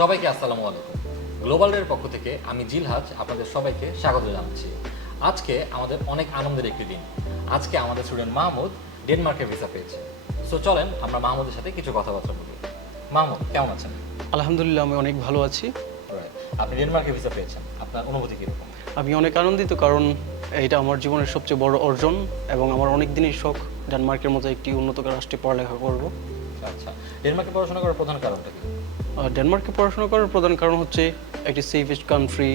সবাইকে আসসালামু আলাইকুম। গ্লোবাল এর পক্ষ থেকে আমি জিলহাজ আপনাদের সবাইকে স্বাগত জানাচ্ছি। আজকে আমাদের অনেক আনন্দের একটি দিন। আজকে আমাদের স্টুডেন্ট মাহমুদ ডেনমার্কের ভিসা পেয়েছে। সো চলেন আমরা মাহমুদের সাথে কিছু কথাবার্তা বলি। মাহমুদ কেমন আছেন? আলহামদুলিল্লাহ, আমি অনেক ভালো আছি। Right. আপনি ডেনমার্কের ভিসা পেয়েছেন, আপনার অনুভূতি কীরকম? আমি অনেক আনন্দিত, কারণ এটা আমার জীবনের সবচেয়ে বড় অর্জন এবং আমার অনেক দিনই শখ ডেনমার্কের মতো একটি উন্নত রাষ্ট্রে পড়ালেখা করব। আচ্ছা, ডেনমার্কে পড়াশোনা করার প্রধান কারণটা কি? ডেনমার্কে পড়াশোনা করার প্রধান কারণ হচ্ছে একটি safest country,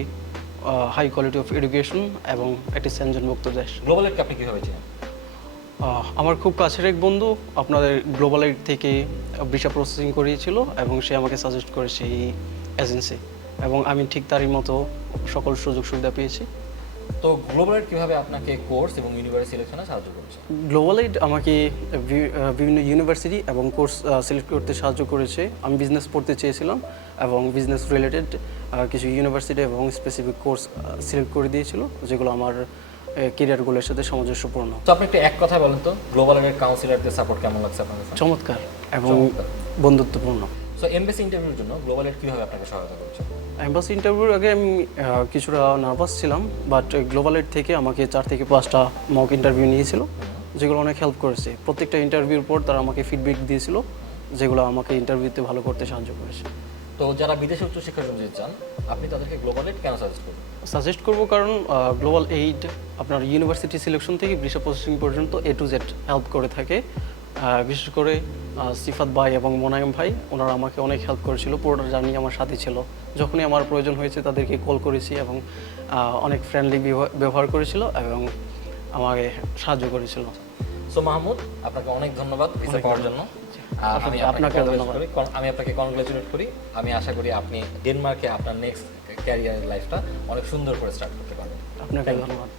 high quality of education এবং একটি সেনজনমুক্ত দেশ। গ্লোবাল এডকে আপনি কীভাবে চেনেন? আমার খুব কাছের এক বন্ধু আপনাদের গ্লোবাল এইড থেকে ভিসা প্রসেসিং করিয়েছিল এবং সে আমাকে সাজেস্ট করেছে এই এজেন্সি, এবং আমি ঠিক তারই মতো সকল সুযোগ সুবিধা পেয়েছি। তো গ্লোবাল এড কীভাবে আপনাকে কোর্স এবং ইউনিভার্সিটি সিলেকশনে সাহায্য করছে? গ্লোবাল এইড আমাকে বিভিন্ন ইউনিভার্সিটি এবং কোর্স সিলেক্ট করতে সাহায্য করেছে। আমি বিজনেস পড়তে চেয়েছিলাম এবং বিজনেস রিলেটেড কিছু ইউনিভার্সিটি এবং স্পেসিফিক কোর্স সিলেক্ট করে দিয়েছিল, যেগুলো আমার কেরিয়ার গোলের সাথে সামঞ্জস্যপূর্ণ। তো আপনি একটু এক কথায় বলেন তো, গ্লোবাল এডের কাউন্সিলরদের সাপোর্ট কেমন লাগছে আপনার কাছে? চমৎকার এবং চমৎকার। বন্ধুত্বপূর্ণ। সো এমবেসি ইন্টারভিউর জন্য গ্লোবাল এড কীভাবে আপনাকে সহায়তা করছে? এম্বাসি ইন্টারভিউর আগে আমি কিছুটা নার্ভাস ছিলাম, বাট গ্লোবাল এইড থেকে আমাকে 4 থেকে 5টা মক ইন্টারভিউ নিয়েছিল, যেগুলো অনেক হেল্প করেছে। প্রত্যেকটা ইন্টারভিউর পর তারা আমাকে ফিডব্যাক দিয়েছিল, যেগুলো আমাকে ইন্টারভিউতে ভালো করতে সাহায্য করেছে। তো যারা বিদেশে উচ্চশিক্ষার জন্য যেতে চান, আপনি তাদেরকে গ্লোবাল এড কেন সাজেস্ট করবেন? সাজেস্ট করব কারণ গ্লোবাল এইড আপনার ইউনিভার্সিটি সিলেকশন থেকে ভিসা প্রসেসিং পর্যন্ত A to Z হেল্প করে থাকে। বিশেষ করে সিফাত ভাই এবং মোনায়েম ভাই, ওনারা আমাকে অনেক হেল্প করেছিল। পুরোটা জার্নি আমার সাথে ছিল। যখনই আমার প্রয়োজন হয়েছে তাদেরকে কল করেছি এবং অনেক ফ্রেন্ডলি ব্যবহার করেছিল এবং আমাকে সাহায্য করেছিল। সো মাহমুদ, আপনাকে অনেক ধন্যবাদ ভিসা পাওয়ার জন্য। আমি আপনাকে কনগ্রাচুলেট করি। আমি আশা করি আপনি ডেনমার্কে আপনার নেক্সট ক্যারিয়ার লাইফটা অনেক সুন্দর করে স্টার্ট করতে পারবেন। আপনাকে ধন্যবাদ।